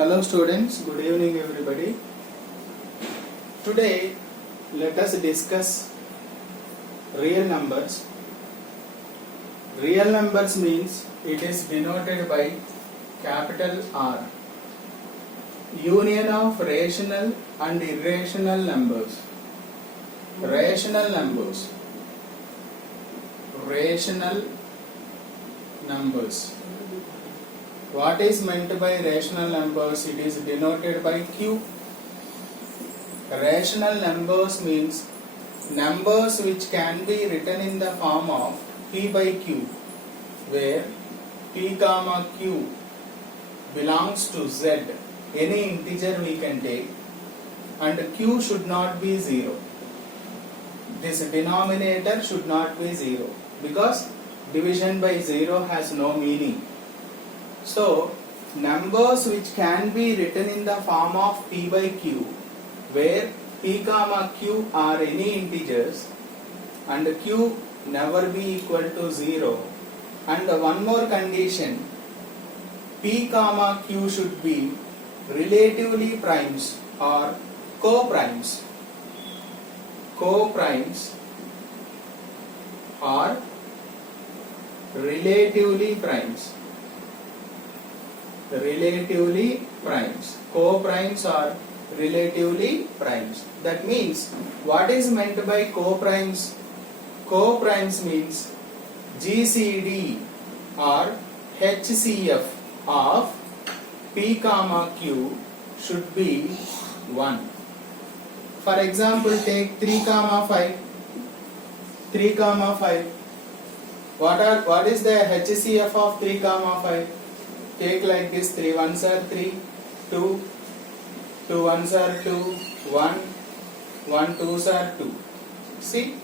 Hello students, good evening everybody. Today let us discuss real numbers. Real numbers means it is denoted by capital R. Union of rational and irrational numbers. Rational numbers. Rational numbers. What is meant by rational numbers? It is denoted by Q. Rational numbers means numbers which can be written in the form of P by Q, where P comma Q belongs to Z, any integer we can take, and Q should not be 0. This denominator should not be 0 because division by 0 has no meaning. So, numbers which can be written in the form of P by Q, where P comma Q are any integers and Q never be equal to 0, and one more condition, P comma Q should be relatively primes or co-primes. Co-primes or relatively primes. Relatively primes. Co-primes are relatively primes. That means, what is meant by co-primes? Co-primes means GCD or HCF of P comma Q should be 1. For example, take 3 comma 5. 3 comma 5. What is the HCF of 3 comma 5? Take like this: 3 ones are 3, 2, 2 ones are 2, 1, 1 twos are 2. See,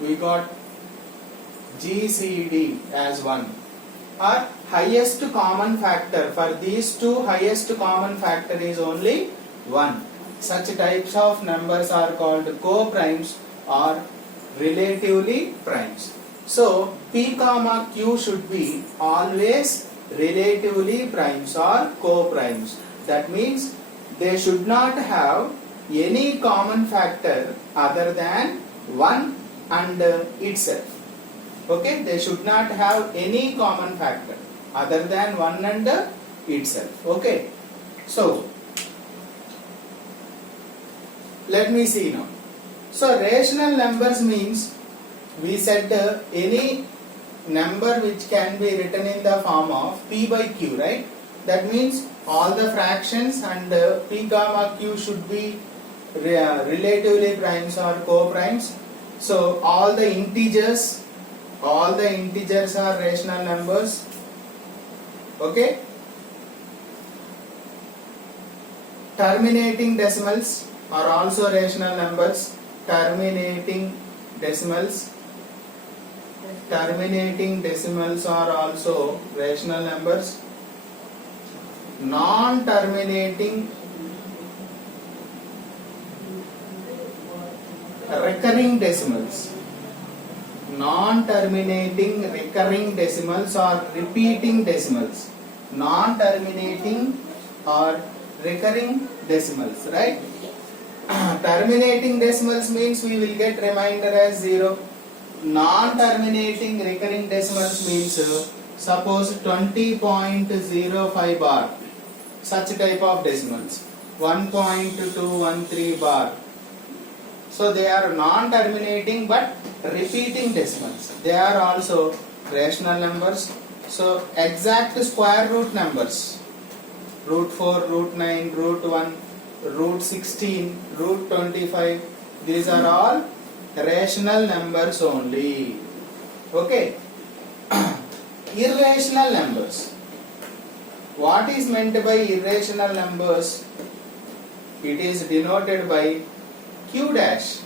we got GCD as 1. Our highest common factor for these two, highest common factor is only 1. Such types of numbers are called co-primes or relatively primes. So, P comma Q should be always relatively primes or co-primes. That means they should not have any common factor other than 1 and itself. Okay, they should not have any common factor other than 1 and itself. Okay, so let me see now. So rational numbers means we said any number which can be written in the form of P by Q, right? That means all the fractions and P comma Q should be relatively primes or co-primes. So all the integers are rational numbers. Okay? Terminating decimals are also rational numbers. Terminating decimals are also rational numbers. Non-terminating recurring decimals. Non-terminating recurring decimals or repeating decimals. Non-terminating or recurring decimals, right? Terminating decimals means we will get remainder as 0. Non-terminating recurring decimals means suppose 20.05 bar, such type of decimals, 1.213 bar. So they are non-terminating but repeating decimals. They are also rational numbers. So exact square root numbers, root 4, root 9, root 1, root 16, root 25, these are all rational numbers only. Okay. Irrational numbers. What is meant by irrational numbers? It is denoted by Q dash.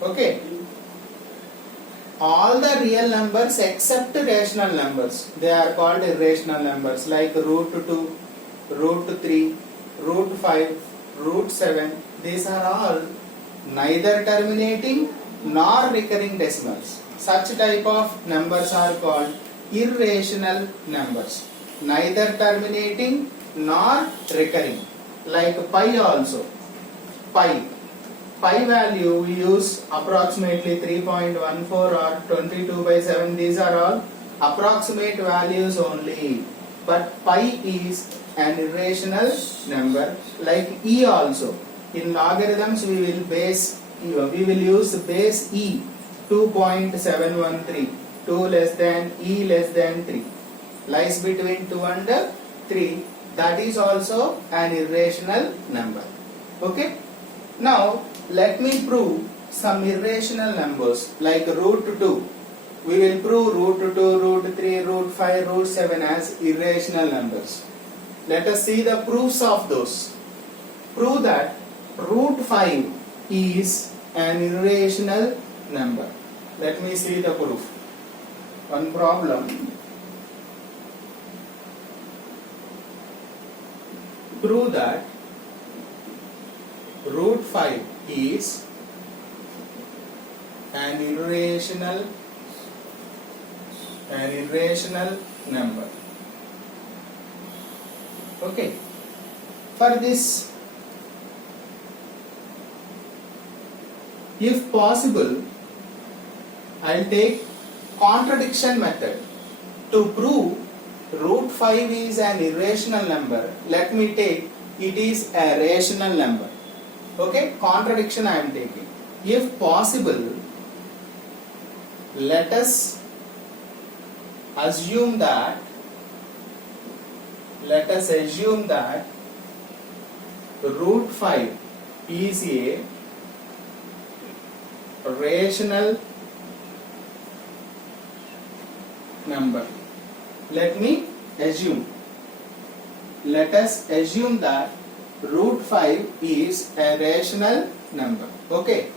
Okay. All the real numbers except rational numbers, they are called irrational numbers, like root 2, root 3, root 5, root 7. These are all neither terminating nor recurring decimals. Such type of numbers are called irrational numbers. Neither terminating nor recurring. Like pi also. Pi value we use approximately 3.14 or 22 by 7. These are all approximate values only. But pi is an irrational number. Like e also. In logarithms we will use base e 2.713. 2 less than e less than 3. Lies between 2 and 3. That is also an irrational number. Okay. Now let me prove some irrational numbers like root 2. We will prove root 2, root 3, root 5, root 7 as irrational numbers. Let us see the proofs of those. Prove that root 5 is an irrational number. Let me see the proof. One problem. Prove that root 5 is an irrational number. Okay. For this, if possible, I'll take contradiction method. To prove root 5 is an irrational number, let me take it is a rational number. Okay, contradiction I am taking. If possible, let us assume that root 5 is a rational number. Let us assume that root 5 is a rational number. Okay.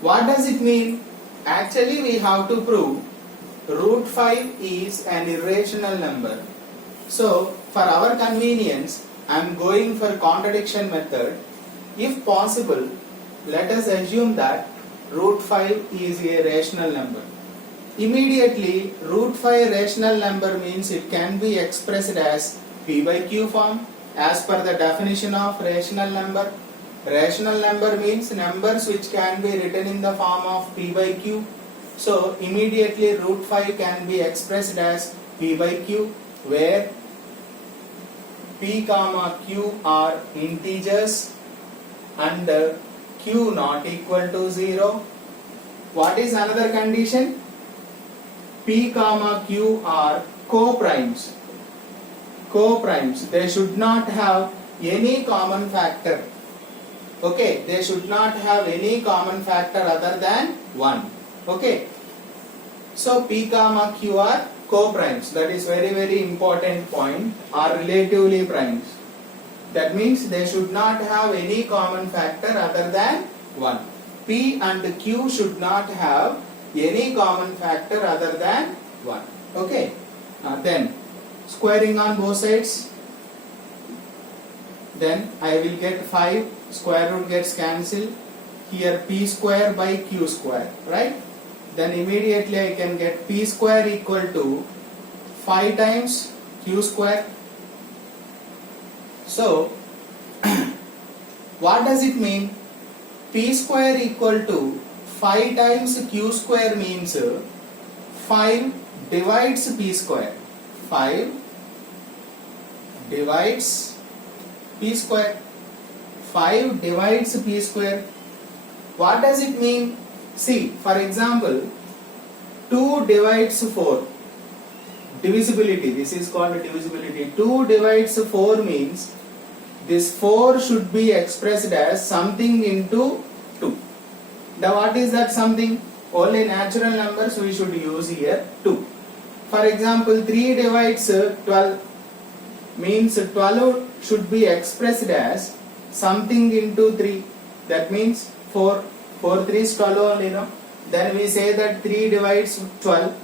What does it mean? Actually, we have to prove root 5 is an irrational number. So, for our convenience, I am going for contradiction method. If possible, let us assume that root 5 is a rational number. Immediately, root 5 rational number means it can be expressed as p by q form as per the definition of rational number. Rational number means numbers which can be written in the form of p by q. So, immediately root 5 can be expressed as p by q, where p comma q are integers and q not equal to 0. What is another condition? P comma q are co-primes. They should not have any common factor. Okay, they should not have any common factor other than 1. Okay. So P comma Q are co-primes. That is very important point. Are relatively primes. That means they should not have any common factor other than 1. P and Q should not have any common factor other than 1. Okay. Then squaring on both sides. Then I will get 5. Square root gets cancelled. Here p square by q square. Right? Then immediately I can get p square equal to 5 times q square. So, what does it mean? P square equal to 5 times q square means 5 divides p square. 5 divides p square. 5 divides p square. What does it mean? See, for example, 2 divides 4. Divisibility. This is called divisibility. 2 divides 4 means this 4 should be expressed as something into 2. Now what is that something? Only natural numbers we should use here, 2. For example, 3 divides 12 means 12 should be expressed as something into 3. That means 4. 4 3 is 12 only, no? Then we say that 3 divides 12.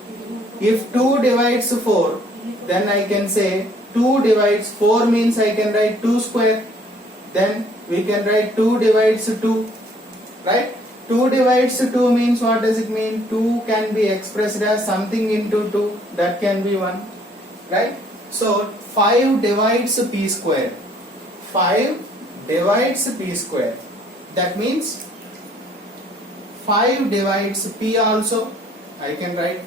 If 2 divides 4, then I can say 2 divides 4 means I can write 2 square. Then we can write 2 divides 2. Right? 2 divides 2 means what does it mean? 2 can be expressed as something into 2. That can be 1. Right? So 5 divides p square. 5 divides p square. That means 5 divides p also. I can write,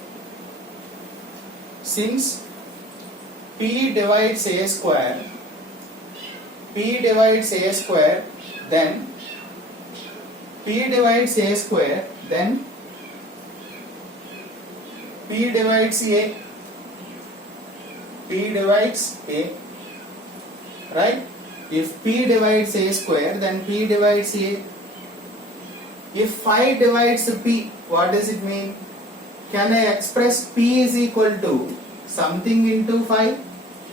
since p divides a square, then p divides a square, then p divides a, right? If p divides a square, then p divides a. If 5 divides p, what does it mean? Can I express p is equal to something into 5?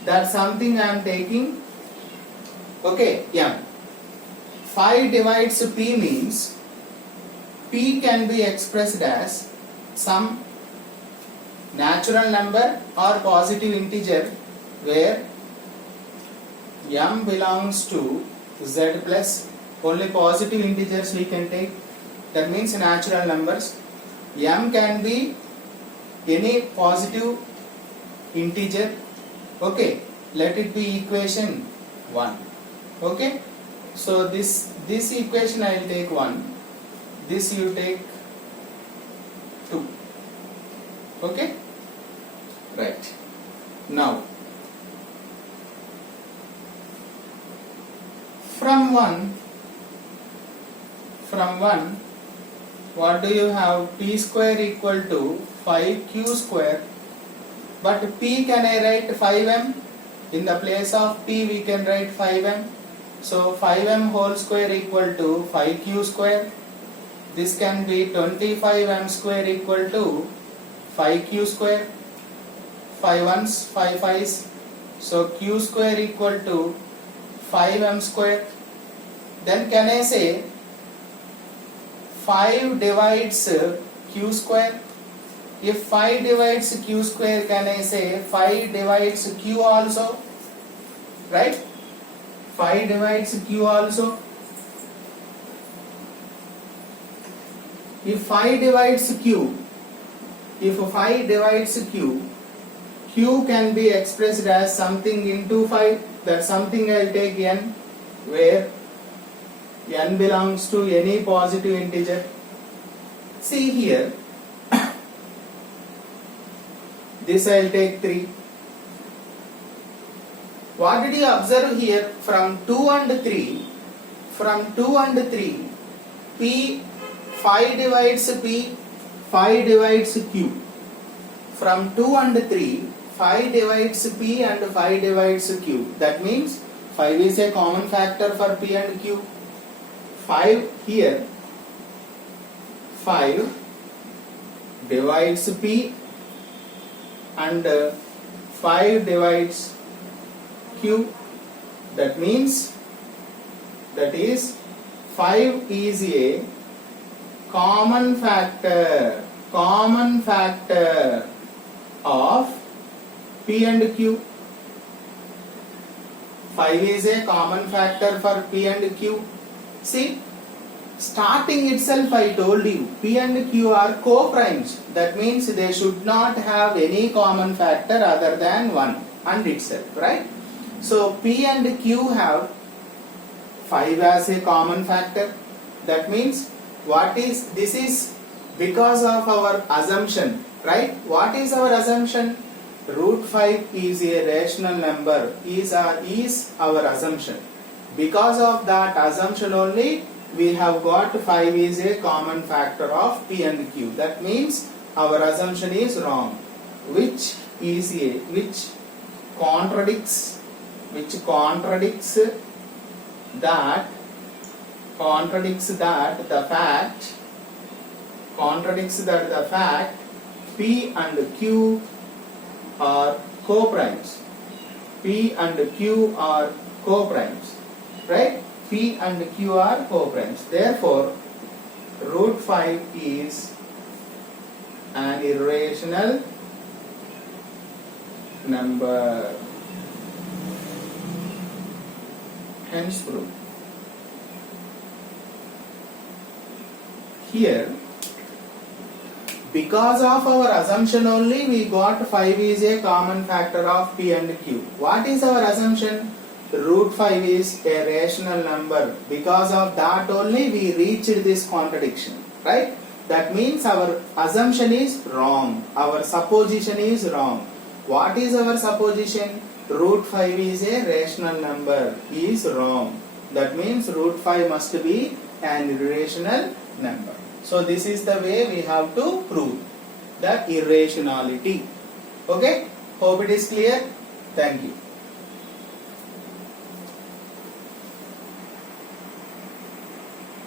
That something I am taking. Okay, yeah. 5 divides p means p can be expressed as some natural number or positive integer where m belongs to z plus, only positive integers we can take. That means natural numbers. M can be any positive integer. Okay, let it be equation 1. Okay, so this equation I will take 1, this you take 2. Okay, right. Now from 1, what do you have? P square equal to 5q square, but p can I write 5m? In the place of p we can write 5m. So 5m whole square equal to 5q square. This can be 25m square equal to 5q square. 5 ones, 5 5's. So q square equal to 5m square. Then can I say 5 divides q square? If 5 divides q square, can I say 5 divides q also? Right? 5 divides q also. If 5 divides q, q can be expressed as something into 5. That something I will take n, where n belongs to any positive integer. See here, this I will take 3. What did you observe here? From 2 and 3, p, 5 divides p, 5 divides q. From 2 and 3, 5 divides p and 5 divides q. That means 5 is a common factor for p and q. 5 here, 5 divides p and 5 divides q. That means, that is, 5 is a common factor of p and q. 5 is a common factor for p and q. See, starting itself I told you p and q are co-primes. That means they should not have any common factor other than 1 and itself, right? So p and q have 5 as a common factor. That means this is because of our assumption, right? What is our assumption? Root 5 is a rational number is our assumption. Because of that assumption only, we have got 5 is a common factor of p and q. That means our assumption is wrong, which contradicts the fact p and q are co-primes. P and q are co-primes, right? P and q are co-primes. Therefore, root 5 is an irrational number. Hence proof. Here, Because of our assumption only, we got 5 is a common factor of P and Q. What is our assumption? Root 5 is a rational number. Because of that only we reached this contradiction, right? That means our assumption is wrong. Our supposition is wrong. What is our supposition? Root 5 is a rational number is wrong. That means root 5 must be an irrational number. So this is the way we have to prove the irrationality. Okay? Hope it is clear. Thank you.